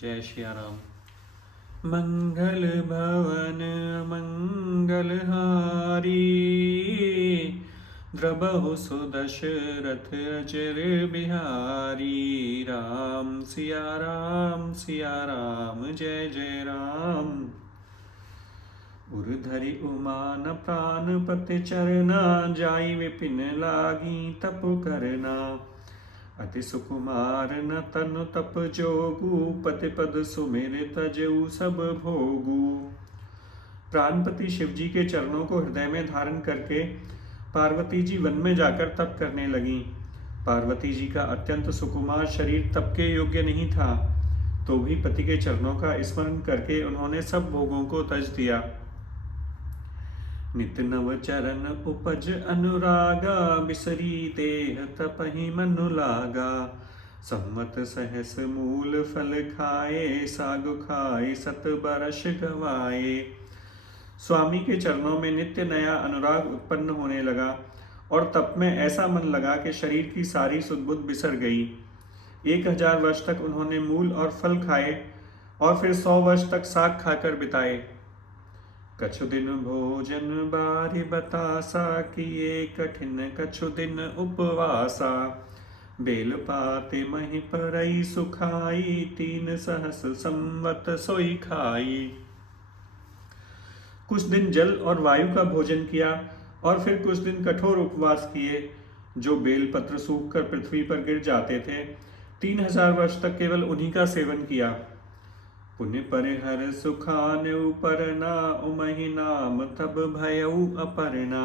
जय श्री राम। मंगल भवन मंगल हारी, द्रबहु सुदशरथ अजर बिहारी। राम सिया राम जय जय राम। उर्धरि उमान प्राण पति चरना, जाई विपिन लागी तप करना। अति सुकुमार न तनु तप जोगु, पति पद सुमिर तजऊ सब भोगु। प्राणपति शिव जी के चरणों को हृदय में धारण करके पार्वती जी वन में जाकर तप करने लगी। पार्वती जी का अत्यंत सुकुमार शरीर तप के योग्य नहीं था, तो भी पति के चरणों का स्मरण करके उन्होंने सब भोगों को तज दिया। नित नव चरण उपज अनुरागा, बिसरी देह तपहि मनु लागा। सम्मत सहस मूल फल खाए, सागु खाए सत बरस गवाए। स्वामी के चरणों में नित्य नया अनुराग उत्पन्न होने लगा और तप में ऐसा मन लगा कि शरीर की सारी सुध-बुध बिसर गई। 1000 वर्ष तक उन्होंने मूल और फल खाए और फिर 100 वर्ष तक साग खाकर बिताए। कछु दिन भोजन बारि बतासा, किए कठिन कछु दिन उपवासा। बेल पाते मही परई सुखाई, 3 सहस संवत सोई खाई। कुछ दिन जल और वायु का भोजन किया और फिर कुछ दिन कठोर उपवास किए, जो बेलपत्र सूखकर पृथ्वी पर गिर जाते थे। 3000 वर्ष तक केवल उन्हीं का सेवन किया। पुण्य परिहर सुखान उपरना, उमहि नाम तब भयउ अपरना।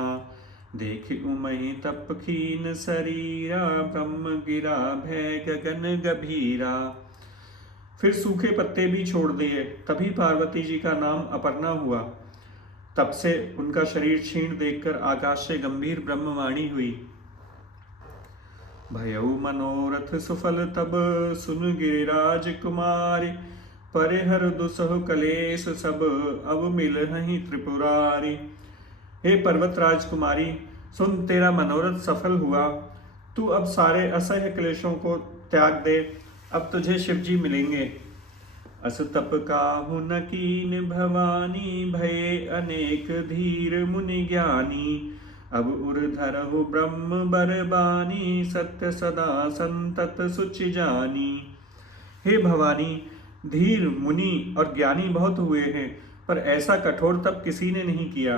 देख उमहि तप खीन शरीरा, ब्रह्म गिरा भय गगन गभीरा। फिर सूखे पत्ते भी छोड़ दिए, तभी पार्वती जी का नाम अपर्णा हुआ। तब से उनका शरीर क्षीण देखकर आकाश से गंभीर ब्रह्मवाणी हुई। भयउ मनोरथ सुफल तब, सुन गिरिराज कुमार। परिहर दुसह कलेश सब, अब मिलहि त्रिपुरारी। हे पर्वत राजकुमारी, सुन तेरा मनोरथ सफल हुआ। तू अब सारे असह्य क्लेशों को त्याग दे, अब तुझे शिव जी मिलेंगे। अस तप काहु न कीन भवानी, भये अनेक धीर मुनि ज्ञानी। अब उर्धरहु ब्रह्म बरबानी, सत्य सदा संतत सुचि जानी। हे भवानी, धीर मुनि और ज्ञानी बहुत हुए हैं, पर ऐसा कठोर तप किसी ने नहीं किया।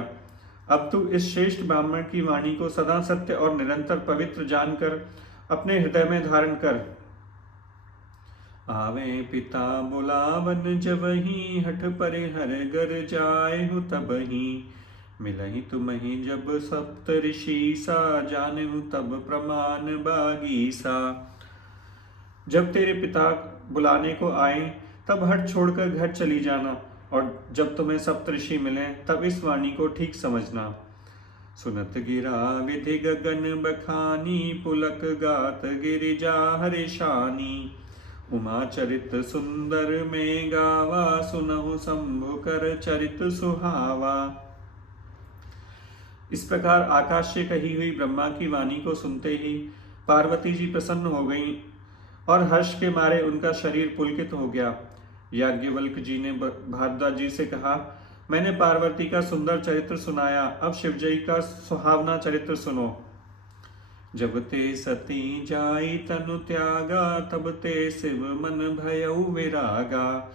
अब तू इस श्रेष्ठ ब्राह्मण की वाणी को सदा सत्य और निरंतर पवित्र जानकर अपने हृदय में धारण कर। आवे पिता बुलावन जबहि, हठ परिहर गर जायहु तबहि। मिलहि तुम्हि जब सप्त ऋषि सा, जानहु तब प्रमाण बागीसा। जब तेरे पिता बुलाने को आए तब हट छोड़कर घर चली जाना, और जब तुम्हें सप्तऋषि मिलें तब इस वाणी को ठीक समझना। सुनत गिरा विधि गगन बखानी, पुलक गात गिरिजा हरिशानी। उमा चरित सुंदर में गावा, सुनहु शंभु कर चरित सुहावा। इस प्रकार आकाश से कही हुई ब्रह्मा की वाणी को सुनते ही पार्वती जी प्रसन्न हो गईं और हर्ष के मारे उनका शरीर पुलकित हो गया। याज्ञवल्क्य जी ने भारद्वाज जी से कहा, मैंने पार्वती का सुंदर चरित्र सुनाया, अब शिवजी का सुहावना चरित्र सुनो। जब ते सती जाई तनु त्यागा, तब ते शिव मन भयउ विरागा।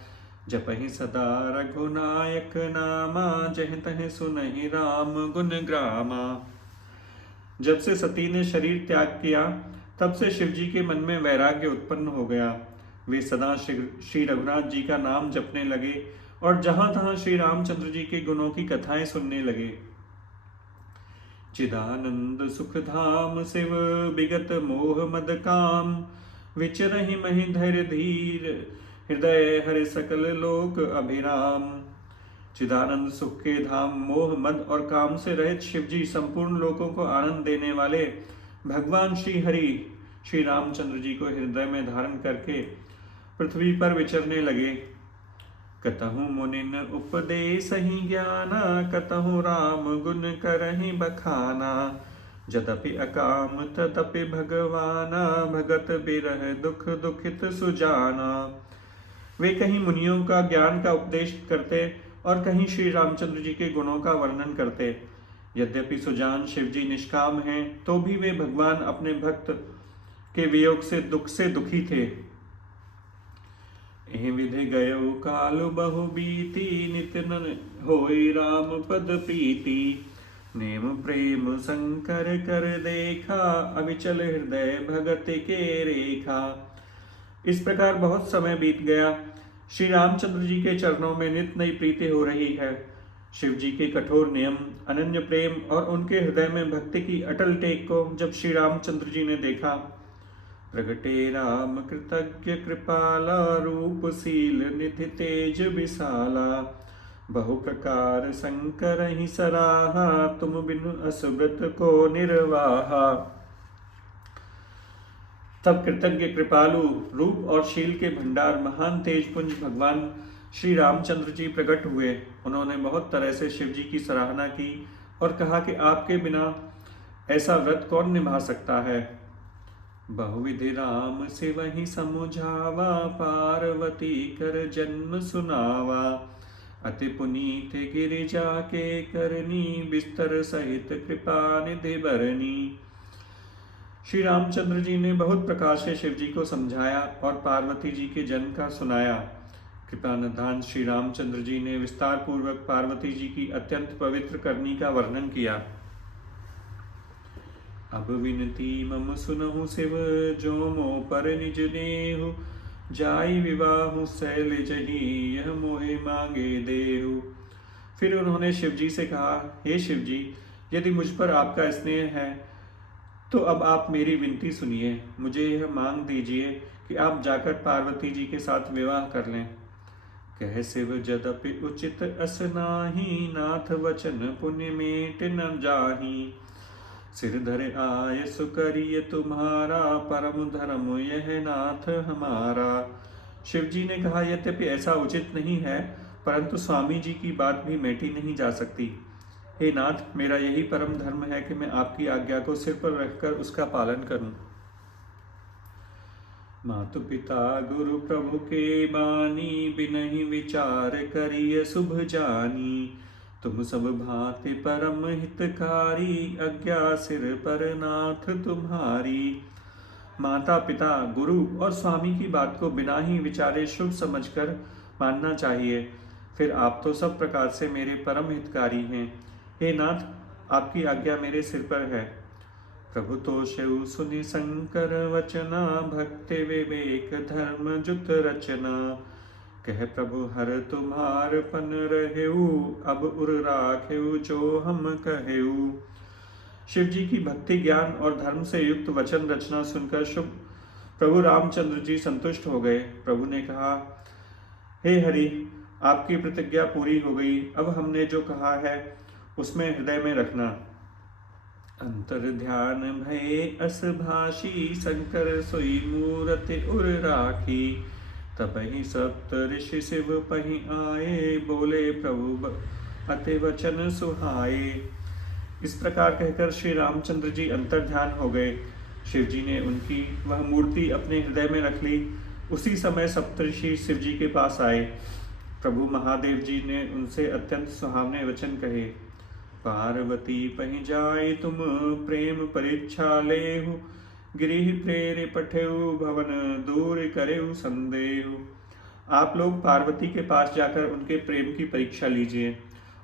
जपहि सदा रघुनायक नामा, जह तह सुनहि राम गुण ग्रामा। जब से सती ने शरीर त्याग किया, तब से शिवजी के मन में वैराग्य उत्पन्न हो गया। वे सदा श्री रघुनाथ जी का नाम जपने लगे और जहां तहां श्री रामचंद्र जी के गुणों की कथाएं सुनने लगे। चिदानंद सुख धाम शिव, विगत मोह मद काम। विचरहि महि धैर्य धीर, हृदय हरि सकल लोक अभिराम। चिदानंद सुख के धाम, मोह मद और काम से रहित शिवजी संपूर्ण लोकों को आनंद देने वाले भगवान श्री हरि श्री रामचंद्र जी को हृदय में धारण करके पृथ्वी पर विचरने लगे। कतहु मुनिन उपदेसहि ज्ञाना, कतहु राम गुण करहि बखाना। जदपि अकाम तदपि भगवाना, भगत बिरह दुख दुखित सुजाना। वे कहीं मुनियों का ज्ञान का उपदेश करते और कहीं श्री रामचंद्र जी के गुणों का वर्णन करते। यद्यपि सुजान शिव जी निष्काम हैं, तो भी वे भगवान अपने भक्त के वियोग से दुखी थे। एह विधि गयो काल बहु बीती, नित न होई राम पद प्रीति। नेम प्रेम शंकर कर देखा, अविचल हृदय भगत के रेखा। इस प्रकार बहुत समय बीत गया। श्री रामचंद्र जी के चरणों में नित नई प्रीति हो रही है। शिव जी के कठोर नियम, अनन्य प्रेम और उनके हृदय में भक्ति की अटल टेक को जब श्री रामचंद्र जी ने देखा, प्रगटे राम कृतज्ञ कृपाला, रूपशील निधि तेज विशाला। बहु प्रकार शंकर ही सराहा, तुम बिनु असुव्रत को निर्वाहा। तब कृतज्ञ कृपालु रूप और शील के भंडार महान तेजपुंज भगवान श्री रामचंद्र जी प्रकट हुए। उन्होंने बहुत तरह से शिव जी की सराहना की और कहा कि आपके बिना ऐसा व्रत कौन निभा सकता है। बहुविधि राम से वही समुझावा, पार्वती कर जन्म सुनावा। अति पुनीत गिरिजा के करनी, बिस्तर सहित कृपा निधि बरनी। श्री रामचंद्र जी ने बहुत प्रकार से शिव जी को समझाया और पार्वती जी के जन्म का सुनाया। कृपा निधान श्री रामचंद्र जी ने विस्तार पूर्वक पार्वती जी की अत्यंत पवित्र करनी का वर्णन किया। अब विनती मम सुनहु शिव, जो मो पर निज नेहु। जाई विवाहु शैल जही, यह मोहे मांगे देहु। फिर उन्होंने शिव जी से कहा, हे शिव जी, यदि मुझ पर आपका स्नेह है तो अब आप मेरी विनती सुनिए। मुझे यह मांग दीजिए कि आप जाकर पार्वती जी के साथ विवाह कर लें। कह शिव जदपि उचित अस नाही, नाथ वचन पुण्य मेट न जाही। सिर धरे आय सुकरिय तुम्हारा, परम धर्म यह नाथ हमारा। शिव जी ने कहा, यद्यपि ऐसा उचित नहीं है, परंतु स्वामी जी की बात भी मेटी नहीं जा सकती। हे नाथ, मेरा यही परम धर्म है कि मैं आपकी आज्ञा को सिर पर रखकर उसका पालन करूं। मातु पिता गुरु प्रभु के बानी, बिनहि विचार करिय शुभ जानी। तुम सब भांति परम हितकारी, आज्ञा सिर पर नाथ तुम्हारी। माता पिता गुरु और स्वामी की बात को बिना ही विचारे शुभ समझकर मानना चाहिए। फिर आप तो सब प्रकार से मेरे परम हितकारी हैं। हे नाथ, आपकी आज्ञा मेरे सिर पर है। प्रभु तो शिव सुनि शंकर वचना, भक्ति विवेक धर्म जुत रचना। कह प्रभु हर तुम्हार पन रहेऊ, अब उर राखेऊ जो हम कहेऊ। शिव जी की भक्ति ज्ञान और धर्म से युक्त वचन रचना सुनकर शुभ प्रभु रामचंद्र जी संतुष्ट हो गए। प्रभु ने कहा, हे हरि, आपकी प्रतिज्ञा पूरी हो गई। अब हमने जो कहा है उसमें हृदय में रखना। अंतर ध्यान भय अस भाषी, शंकर सोई मूरति उर राखी। तब ही सप्त ऋषि शिव पही आए, बोले प्रभु अति वचन सुहाए। इस प्रकार कहकर श्री रामचंद्र जी अंतर ध्यान हो गए। शिव जी ने उनकी वह मूर्ति अपने हृदय में रख ली। उसी समय सप्तऋषि शिव जी के पास आए। प्रभु महादेव जी ने उनसे अत्यंत सुहावने वचन कहे। पार्वती पही जाए तुम, प्रेम परीक्षा लेहु। गिरिहि प्रेरे पठेउ, भवन दूर करेउ संदेहु। आप लोग पार्वती के पास जाकर उनके प्रेम की परीक्षा लीजिए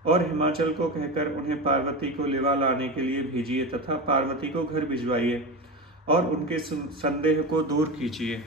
और हिमाचल को कहकर उन्हें पार्वती को लिवा लाने के लिए भेजिए तथा पार्वती को घर भिजवाइए और उनके संदेह को दूर कीजिए।